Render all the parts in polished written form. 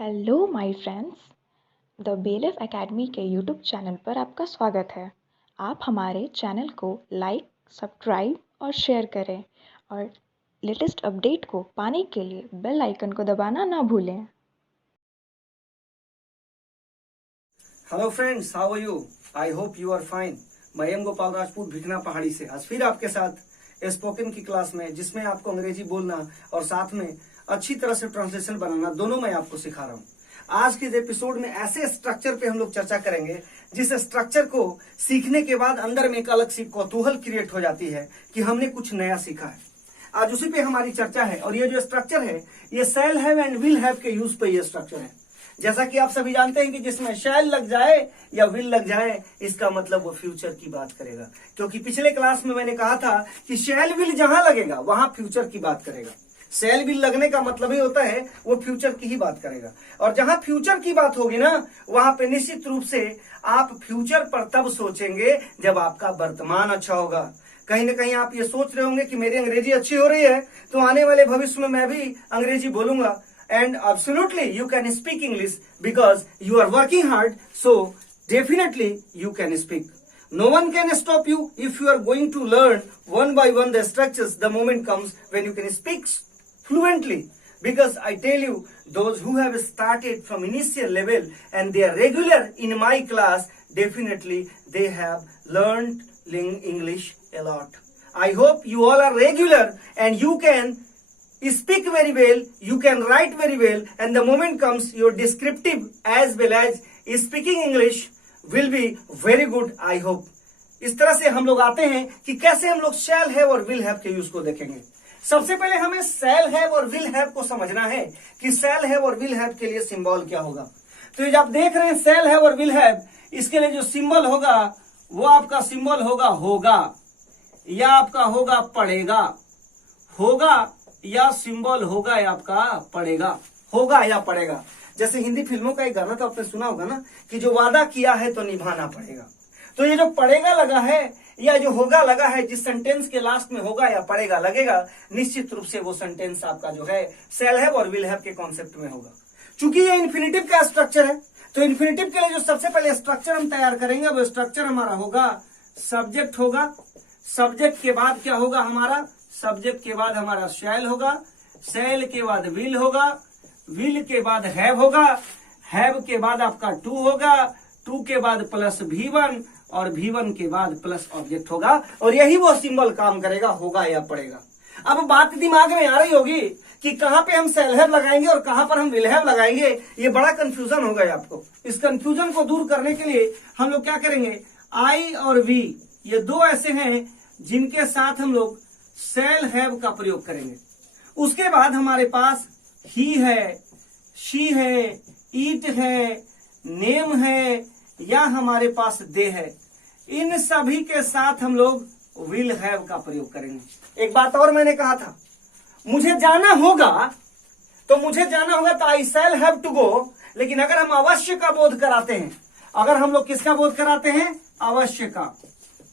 Hello my friends, the bailiff academy के YouTube channel पर आपका स्वागत है। आप हमारे चैनल को लाइक, सब्सक्राइब और शेयर करें और लेटेस्ट अपडेट को पाने के लिए बेल आइकन को दबाना ना भूलें। Hello friends, how are you? I hope you are fine. मैं एम गोपाल राजपूत भिखना पहाड़ी से आज फिर आपके साथ स्पोकन की क्लास में, जिसमें आपको अंग्रेजी बोलना और साथ में अच्छी तरह से ट्रांसलेशन बनाना दोनों मैं आपको सिखा रहा हूँ। आज के इस एपिसोड में ऐसे स्ट्रक्चर पे हम लोग चर्चा करेंगे जिस स्ट्रक्चर को सीखने के बाद अंदर में एक अलग सी कौतूहल क्रिएट हो जाती है कि हमने कुछ नया सीखा है। आज उसी पे हमारी चर्चा है और ये जो स्ट्रक्चर है ये shall have and will have के यूज पे ये स्ट्रक्चर है। जैसा कि आप सभी जानते हैं कि जिसमें शैल लग जाए या विल लग जाए इसका मतलब वो फ्यूचर की बात करेगा, क्योंकि पिछले क्लास में मैंने कहा था कि शैल विल जहां लगेगा वहां फ्यूचर की बात करेगा। शैल विल लगने का मतलब ही होता है वो फ्यूचर की ही बात करेगा, और जहां फ्यूचर की बात होगी ना वहां पे निश्चित रूप से आप फ्यूचर पर तब सोचेंगे जब आपका वर्तमान अच्छा होगा। कहीं ना कहीं आप ये सोच रहे होंगे कि मेरी अंग्रेजी अच्छी हो रही है तो आने वाले भविष्य में मैं भी अंग्रेजी बोलूंगा। And absolutely you can speak English because you are working hard, so definitely you can speak. No one can stop you if you are going to learn one by one the structures. The moment comes when you can speak fluently, because I tell you, those who have started from initial level and they are regular in my class, definitely they have learned English a lot. I hope you all are regular and you can speak very well, you can write very well, and the moment comes your descriptive as well as speaking English will be very good, I hope. इस तरह से हम लोग आते हैं कि कैसे हम लोग शैल हैव और विल हैव के यूज को देखेंगे। सबसे पहले हमें शैल हैव और विल हैव को समझना है कि शैल हैव और विल हैव के लिए सिंबल क्या होगा। तो ये जब आप देख रहे हैं शैल हैव और विल हैव, इसके लिए जो सिंबल होगा वो आपका सिंबल होगा या आपका होगा पड़ेगा, होगा या सिंबल होगा या आपका पड़ेगा, होगा या पड़ेगा। जैसे हिंदी फिल्मों का एक गाना तो आपने सुना होगा ना कि जो वादा किया है तो निभाना पड़ेगा। तो ये जो पड़ेगा लगा है या जो होगा लगा है, जिस सेंटेंस के लास्ट में होगा या पड़ेगा लगेगा, निश्चित रूप से वो सेंटेंस आपका जो है शैल हैव और विल हैव के कॉन्सेप्ट में होगा। चूंकि ये इन्फिनिटिव का स्ट्रक्चर है तो इन्फिनिटिव के लिए जो सबसे पहले स्ट्रक्चर हम तैयार करेंगे वो स्ट्रक्चर हमारा होगा सब्जेक्ट होगा। सब्जेक्ट के बाद क्या होगा हमारा? सब्जेक्ट के बाद हमारा शैल होगा, शैल के बाद विल होगा, विल के बाद हैव होगा, हैव के बाद आपका टू होगा, टू के बाद प्लस V1 और V1 के बाद प्लस ऑब्जेक्ट होगा, और यही वो सिंबल काम करेगा, होगा या पड़ेगा। अब बात दिमाग में आ रही होगी कि कहां पे हम शैल हैव लगाएंगे और कहां पर हम विल हैव लगाएंगे। ये बड़ा कंफ्यूजन हो गया आपको। इस कंफ्यूजन को दूर करने के लिए हम लोग क्या करेंगे, आई और वी ये दो ऐसे हैं जिनके साथ हम लोग शैल हैव का प्रयोग करेंगे। उसके बाद हमारे पास ही है, शी है, ईट है, नेम है या हमारे पास दे है। इन सभी के साथ हम लोग विल हैव का प्रयोग करेंगे। एक बात और मैंने कहा था, मुझे जाना होगा तो आई शैल हैव टू गो। लेकिन अगर हम अवश्य का बोध कराते हैं, अगर हम लोग किसका बोध कराते हैं? अवश्य का।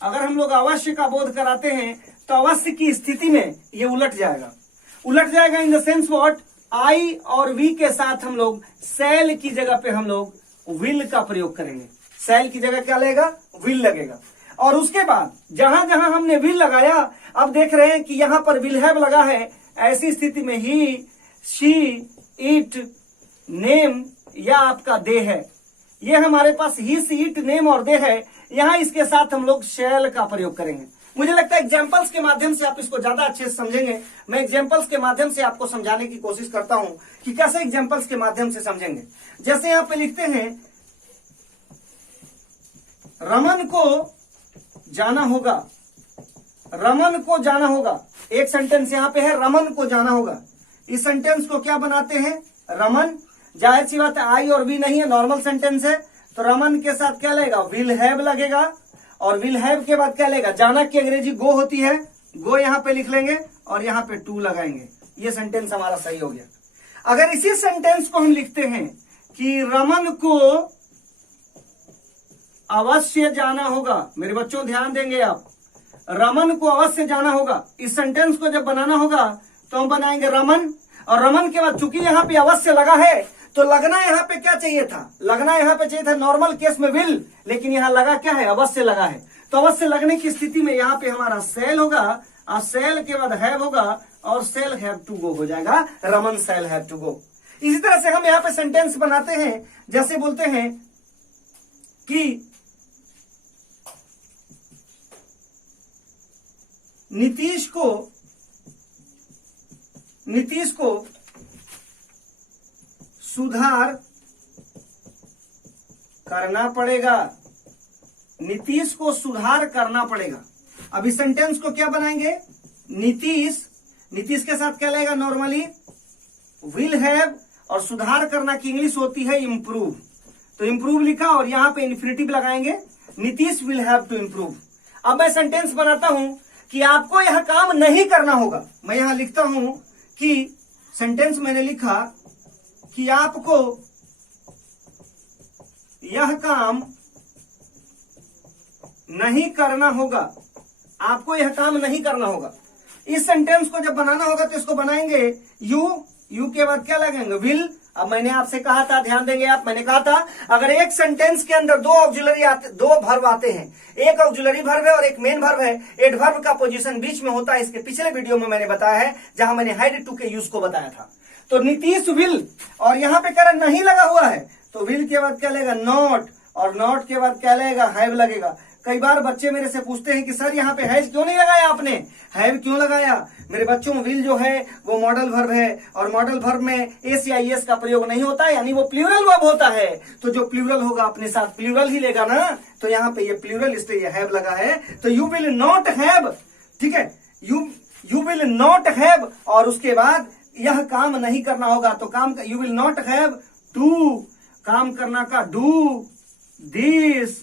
अगर हम लोग अवश्य का बोध कराते हैं तो अवश्य की स्थिति में ये उलट जाएगा इन द सेंस व्हाट, आई और वी के साथ हम लोग शैल की जगह पे हम लोग विल का प्रयोग करेंगे। शैल की जगह क्या लगेगा? विल लगेगा। और उसके बाद जहां जहां हमने विल लगाया, अब देख रहे हैं कि यहां पर विल हैव लगा है। ऐसी स्थिति में ही, शी, इट, नेम या आपका दे है। ये हमारे पास ही, सी, इट, नेम और दे है। यहां इसके साथ हम लोग शैल का प्रयोग करेंगे। मुझे लगता है एग्जाम्पल्स के माध्यम से आप इसको ज्यादा अच्छे से समझेंगे। मैं एग्जाम्पल्स के माध्यम से आपको समझाने की कोशिश करता हूं कि कैसे एग्जाम्पल्स के माध्यम से समझेंगे। जैसे यहां पे लिखते हैं रमन को जाना होगा, रमन को जाना होगा। एक सेंटेंस यहां पे है, रमन को जाना होगा। इस सेंटेंस को क्या बनाते हैं? रमन। जाहिर सी बात है आई और वी नहीं है, नॉर्मल सेंटेंस है, तो रमन के साथ क्या लगेगा? विल हैव लगेगा। और विल हैव के बाद क्या लगेगा? जाना की अंग्रेजी गो होती है, गो यहां पे लिख लेंगे और यहां पे टू लगाएंगे। ये सेंटेंस हमारा सही हो गया। अगर इसी सेंटेंस को हम लिखते हैं कि रमन को अवश्य जाना होगा, मेरे बच्चों ध्यान देंगे आप, रमन को अवश्य जाना होगा। इस सेंटेंस को जब बनाना होगा तो हम बनाएंगे रमन, और रमन के बाद चूंकि यहां पे अवश्य लगा है तो लगना यहाँ पे क्या चाहिए था, लगना यहाँ पे चाहिए था नॉर्मल केस में विल, लेकिन यहाँ लगा क्या है, अवश्य लगा है। तो अवश्य लगने की स्थिति में यहाँ पे हमारा सेल होगा, और सेल के बाद हैव होगा, और सेल हैव टू गो हो जाएगा, Raman shall have to go. इसी तरह से हम यहाँ पे सेंटेंस बनाते हैं, जैसे बोलते हैं कि नीतीश को सुधार करना पड़ेगा, नीतीश को सुधार करना पड़ेगा। अब इस सेंटेंस को क्या बनाएंगे, नीतीश के साथ क्या लगेगा, नॉर्मली विल हैव, और सुधार करना की इंग्लिश होती है इंप्रूव, तो इंप्रूव लिखा और यहां पे इन्फिनिटिव लगाएंगे, Nitish will have to improve. अब मैं सेंटेंस बनाता हूं कि आपको यह काम नहीं करना होगा। मैं यहां लिखता हूं कि सेंटेंस मैंने लिखा कि आपको यह काम नहीं करना होगा, आपको यह काम नहीं करना होगा। इस सेंटेंस को जब बनाना होगा तो इसको बनाएंगे यू के बाद क्या लगेंगे, विल। अब मैंने आपसे कहा था, ध्यान देंगे आप, मैंने कहा था अगर एक सेंटेंस के अंदर दो वर्ब आते हैं, एक ऑक्सिलरी वर्ब है और एक मेन वर्ब है, एडवर्ब का पोजीशन बीच में होता है। इसके पिछले वीडियो में मैंने बताया है, जहां मैंने हैड टू के यूज को बताया था। तो नीतीश विल, और यहां पे कह रहा नहीं लगा हुआ है, तो विल के बाद क्या लगेगा, नॉट, और नॉट के बाद क्या लगेगा, हैव लगेगा। कई बार बच्चे मेरे से पूछते हैं कि सर यहाँ पे हैज क्यों नहीं लगाया आपने, हैव क्यों लगाया। मेरे बच्चों, विल जो है वो मॉडल वर्ब है, और मॉडल वर्ब में एस या एस का प्रयोग नहीं होता है, यानी वो प्लूरल वर्ब होता है। तो जो प्लूरल होगा अपने साथ प्लूरल ही लेगा ना, तो यहाँ पे ये प्लूरल इसलिए ये हैव लगा है। तो यू विल नॉट हैव, ठीक है, यू विल नॉट हैव, और उसके बाद यह काम नहीं करना होगा, तो काम का you will not have to, काम करना का डू दिस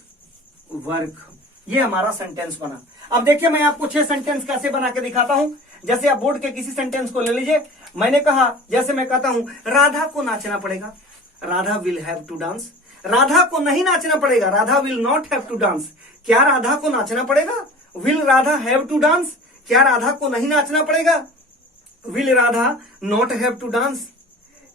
वर्क। ये हमारा सेंटेंस बना। अब देखिए मैं आपको 6 सेंटेंस कैसे बना के दिखाता हूं। जैसे आप बोर्ड के किसी सेंटेंस को ले लीजिए। मैंने कहा, जैसे मैं कहता हूं राधा को नाचना पड़ेगा, Radha will have to dance. Radha को नहीं नाचना पड़ेगा, Radha will not have to dance. क्या राधा को नाचना पड़ेगा, will Radha have to dance. क्या राधा को नहीं नाचना पड़ेगा, will Radha not have to dance.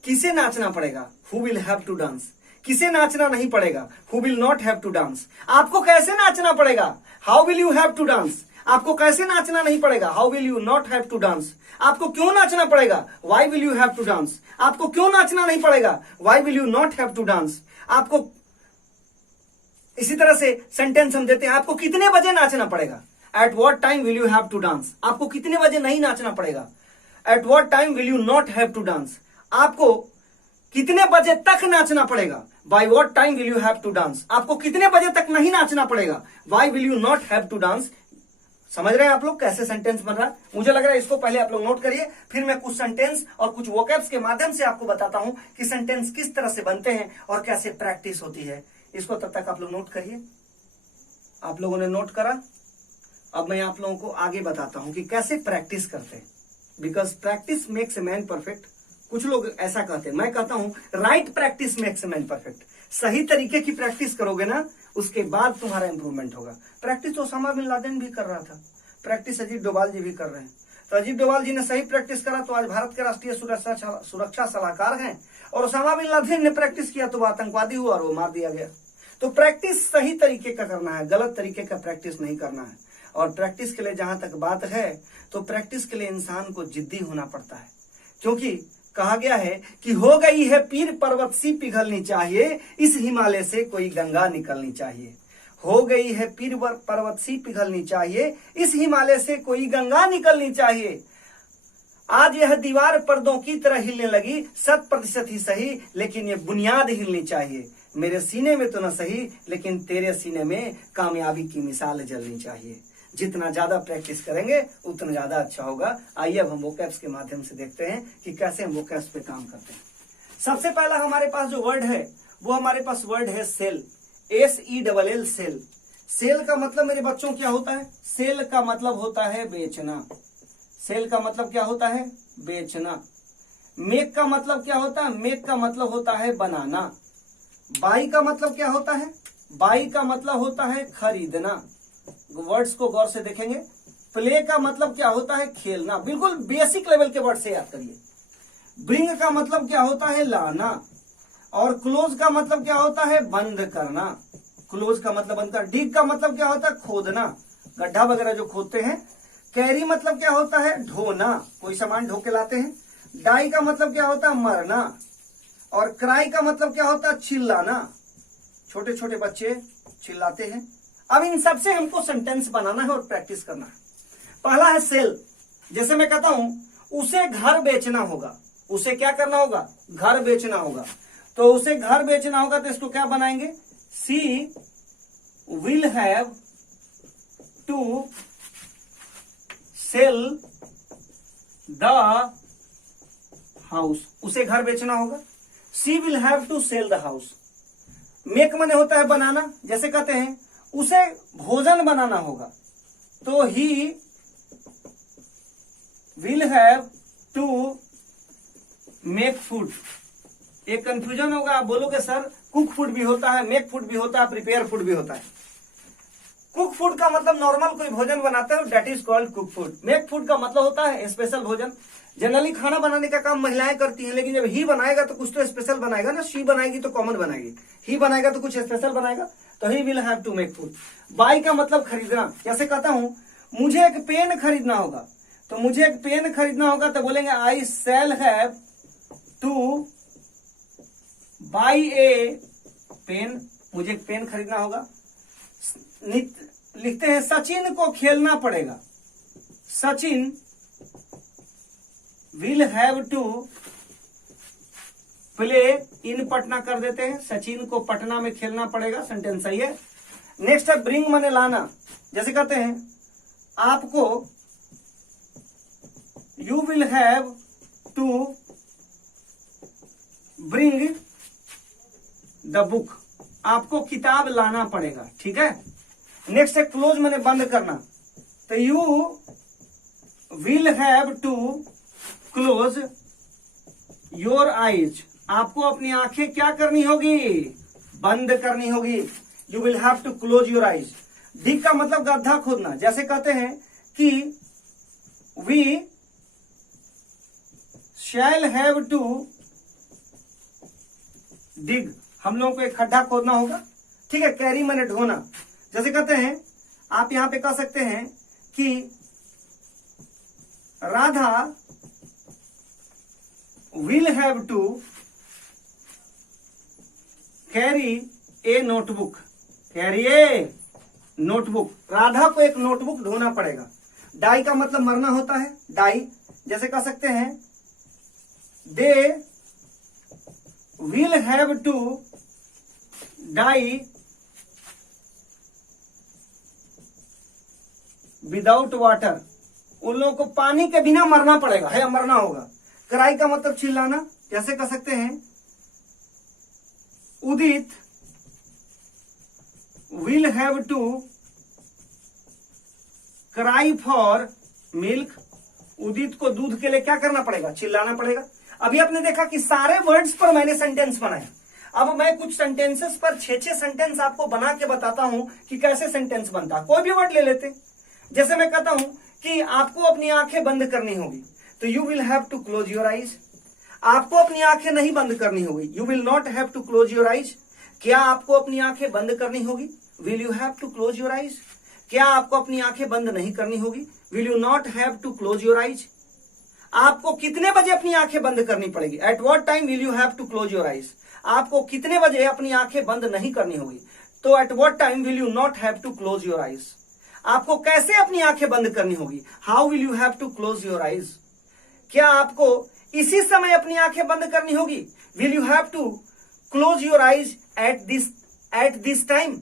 किसे नाचना पड़ेगा, who will have to dance. किसे नाचना नहीं पड़ेगा, who will not have to dance. आपको कैसे नाचना पड़ेगा, how will you have to dance. आपको कैसे नाचना नहीं पड़ेगा, how will you not have to dance. आपको क्यों नाचना पड़ेगा, why will you have to dance. आपको क्यों नाचना नहीं पड़ेगा, why will you not have to dance. आपको इसी तरह से सेंटेंस हम देते हैं, आपको कितने बजे नाचना पड़ेगा, at what time will you have to dance. आपको कितने बजे नहीं नाचना पड़ेगा, at what time will you not have to dance. आपको कितने बजे तक नाचना पड़ेगा, by what time will you have to dance. आपको कितने बजे तक नहीं नाचना पड़ेगा, why will you not have to dance. समझ रहे हैं आप लोग कैसे सेंटेंस बन रहा है। मुझे लग रहा है इसको पहले आप लोग नोट करिए, फिर मैं कुछ सेंटेंस और कुछ वोकैब्स के माध्यम से आपको बताता हूं कि सेंटेंस किस तरह से बनते हैं और कैसे प्रैक्टिस होती है। इसको तब तक आप लोग नोट करिए। आप लोगों ने नोट करा, अब मैं आप लोगों को आगे बताता हूं कि कैसे प्रैक्टिस करते हैं, because practice makes a man perfect. कुछ लोग ऐसा कहते हैं, मैं कहता हूं right practice makes a man perfect. सही तरीके की प्रैक्टिस करोगे ना, उसके बाद तुम्हारा इंप्रूवमेंट होगा। प्रैक्टिस तो ओसामा बिन लादेन भी कर रहा था, प्रैक्टिस अजीत डोभाल जी भी कर रहे हैं। तो अजीत डोभाल जी ने सही प्रैक्टिस करा तो आज भारत के राष्ट्रीय सुरक्षा सलाहकार हैं, और ओसामा बिन लादेन ने प्रैक्टिस किया तो वो आतंकवादी हुआ और वो मार दिया गया। तो प्रैक्टिस सही तरीके का करना है, गलत तरीके का प्रैक्टिस नहीं करना है। और प्रैक्टिस के लिए जहां तक बात है, तो प्रैक्टिस के लिए इंसान को जिद्दी होना पड़ता है, क्योंकि कहा गया है कि हो गई है पीर पर्वत सी पिघलनी चाहिए, इस हिमालय से कोई गंगा निकलनी चाहिए। हो गई है पीर पर्वत सी पिघलनी चाहिए, इस हिमालय से कोई गंगा निकलनी चाहिए। आज यह दीवार पर्दों की तरह हिलने लगी, 100% ही सही, लेकिन ये बुनियाद हिलनी चाहिए। मेरे सीने में तो न सही, लेकिन तेरे सीने में कामयाबी की मिसाल जलनी चाहिए। जितना ज्यादा प्रैक्टिस करेंगे उतना ज्यादा अच्छा होगा। आइए अब हम वोकैब्स के माध्यम से देखते हैं कि कैसे हम वोकैब्स पे काम करते हैं। सबसे पहला हमारे पास जो वर्ड है वो हमारे पास वर्ड है सेल, SELL सेल। सेल का मतलब मेरे बच्चों क्या होता है, सेल का मतलब होता है बेचना। सेल का मतलब क्या होता है, बेचना। मेक का मतलब क्या होता है, मेक का मतलब होता है बनाना। बाई का मतलब क्या होता है, बाई का मतलब होता है खरीदना। वर्ड्स को गौर से देखेंगे। प्ले का मतलब क्या होता है, खेलना। बिल्कुल बेसिक लेवल के वर्ड से याद करिए। ब्रिंग का मतलब क्या होता है, लाना। और क्लोज का मतलब क्या होता है, बंद करना। क्लोज का मतलब बंद करना। डिग का मतलब क्या होता है, खोदना, गड्ढा वगैरह जो खोदते हैं। कैरी मतलब क्या होता है, ढोना, कोई सामान ढो के लाते हैं। डाई का मतलब क्या होता है, मरना। और क्राई का मतलब क्या होता है, चिल्लाना, छोटे छोटे बच्चे चिल्लाते हैं। अब इन सब से हमको सेंटेंस बनाना है और प्रैक्टिस करना है। पहला है सेल। जैसे मैं कहता हूं उसे घर बेचना होगा, उसे क्या करना होगा, घर बेचना होगा। तो उसे घर बेचना होगा तो इसको क्या बनाएंगे, she will have to sell the house. उसे घर बेचना होगा। She will have to sell the house. Make मने होता है बनाना। जैसे कहते हैं उसे भोजन बनाना होगा, तो he will have to make food. एक कंफ्यूजन होगा, आप बोलोगे सर कुक फूड भी होता है, मेक फूड भी होता है, प्रिपेयर फूड भी होता है। कुक फूड का मतलब नॉर्मल कोई भोजन बनाते हो, that is called cook food. Make food का मतलब होता है स्पेशल भोजन। जनरली खाना बनाने का काम महिलाएं करती हैं, लेकिन जब ही बनाएगा तो कुछ तो स्पेशल बनाएगा ना। शी बनाएगी तो कॉमन बनाएगी, ही बनाएगा तो कुछ स्पेशल बनाएगा, तो he will have to make food. Buy का मतलब खरीदना। जैसे कहता हूं मुझे एक पेन खरीदना होगा, तो मुझे एक पेन खरीदना होगा तो बोलेंगे I shall have to buy a pen. मुझे एक पेन खरीदना होगा। लिखते हैं सचिन को खेलना पड़ेगा, Sachin will have to play in Patna कर देते हैं, सचिन को पटना में खेलना पड़ेगा। सेंटेंस सही है। नेक्स्ट है ब्रिंग माने लाना। जैसे कहते हैं आपको you will have to bring the book. आपको किताब लाना पड़ेगा, ठीक है। नेक्स्ट है क्लोज माने बंद करना। तो you will have to close your eyes. आपको अपनी आंखें क्या करनी होगी, बंद करनी होगी। You will have to close your eyes. Dig का मतलब गड्ढा खोदना। जैसे कहते हैं कि we shall have to dig. हम लोगों को एक खड्डा खोदना होगा, ठीक है। कैरी माने ढोना। जैसे कहते हैं आप यहां पे कह सकते हैं कि Radha will have to carry a notebook. Carry a notebook. Radha को एक नोटबुक ढोना पड़ेगा। डाई का मतलब मरना होता है, डाई। जैसे कह सकते हैं they will have to die without water. उन लोगों को पानी के बिना मरना पड़ेगा, है मरना होगा। क्राई का मतलब चिल्लाना। जैसे कह सकते हैं Udit will have to cry for milk. Udit को दूध के लिए क्या करना पड़ेगा, चिल्लाना पड़ेगा। अभी आपने देखा कि सारे वर्ड्स पर मैंने सेंटेंस बनाया। अब मैं कुछ सेंटेंसेस पर 6 सेंटेंस आपको बना के बताता हूं कि कैसे सेंटेंस बनता। कोई भी वर्ड ले लेते। जैसे मैं कहता हूं कि आपको अपनी आंखें बंद करनी होगी, तो you will have to close your eyes. आपको अपनी आंखें नहीं बंद करनी होगी, you will not have to close your eyes. क्या आपको अपनी आंखें बंद करनी होगी, will you have to close your eyes. क्या आपको अपनी आंखें बंद नहीं करनी होगी, will you not have to close your eyes. आपको कितने बजे अपनी आंखें बंद करनी पड़ेगी, at what time will you have to close your eyes. आपको कितने बजे अपनी आंखें बंद नहीं करनी होगी, तो at what time will you not have to close your eyes. आपको कैसे अपनी आंखें बंद करनी होगी, how will you have to close your eyes. क्या आपको इसी समय अपनी आंखें बंद करनी होगी, will you have to close your eyes at this time.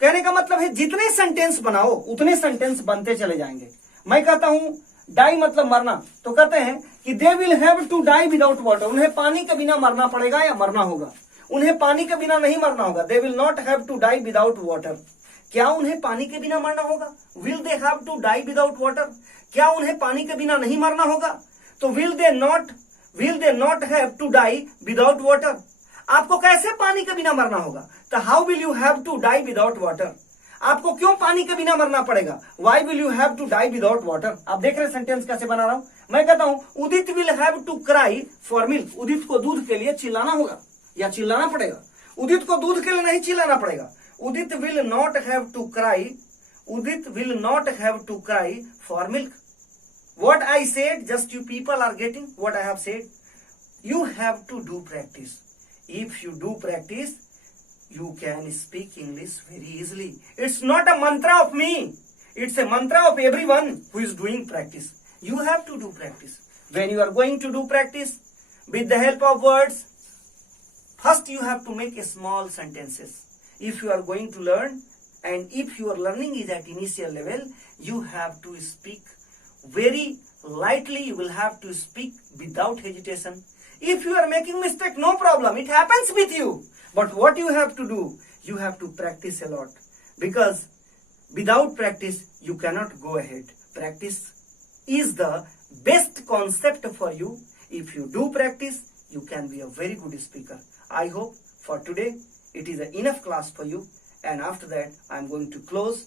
कहने का मतलब है जितने सेंटेंस बनाओ उतने सेंटेंस बनते चले जाएंगे। मैं कहता हूं डाई मतलब मरना, तो कहते हैं कि they will have to die without water. उन्हें पानी के बिना मरना पड़ेगा या मरना होगा। उन्हें पानी के बिना नहीं मरना होगा, they will not have to die without water. क्या उन्हें पानी के बिना मरना होगा, will they have to die without water. क्या उन्हें पानी के बिना नहीं मरना होगा, तो will they not have to die without water. आपको कैसे पानी के बिना मरना होगा, तो how will you have to die without water. आपको क्यों पानी के बिना मरना पड़ेगा, why will you have to die without water. आप देख रहे सेंटेंस कैसे बना रहा हूं। मैं कहता हूं Udit will have to cry for milk. Udit को दूध के लिए चिल्लाना होगा। या चिल्लाना पड़ेगा? उदित को दूध के लिए नहीं चिल्लाना पड़ेगा. उदित will not have to cry. Udit will not have to cry for milk. What I said, just you people are getting what I have said. You have to do practice. If you do practice, you can speak English very easily. It's not a mantra of me. It's a mantra of everyone who is doing practice. You have to do practice. When you are going to do practice with the help of words, first you have to make a small sentences. If you are going to learn, and if your learning is at initial level, you have to speak very lightly. You will have to speak without hesitation. If you are making mistake, no problem, it happens with you. But what you have to do, you have to practice a lot, because without practice you cannot go ahead. Practice is the best concept for you. If you do practice, you can be a very good speaker. I hope for today it is enough class for you, and after that I am going to close.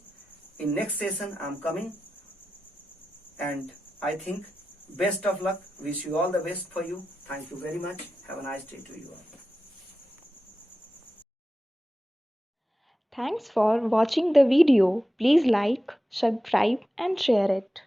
In next session I am coming, and I think best of luck. Wish you all the best for you. Thank you very much. Have a nice day to you all. Thanks for watching the video. Please like, subscribe and share it.